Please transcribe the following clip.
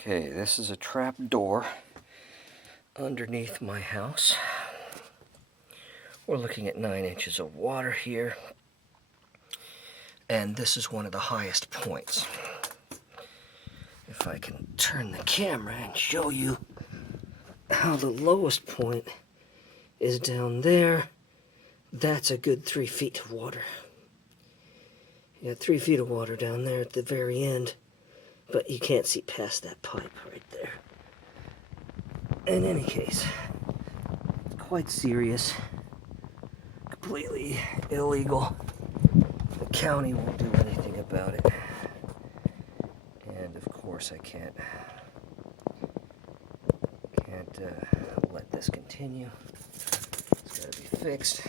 Okay, this is a trap door underneath my house. We're looking at 9 inches of water here, and this is one of the highest points. If I can turn the camera and show you how the lowest point is down there, that's a good 3 feet of water. You got 3 feet of water down there at the very end, but you can't see past that pipe right there. In any case, it's quite serious, completely illegal. The county won't do anything about it. And of course I can't let this continue. It's got to be fixed.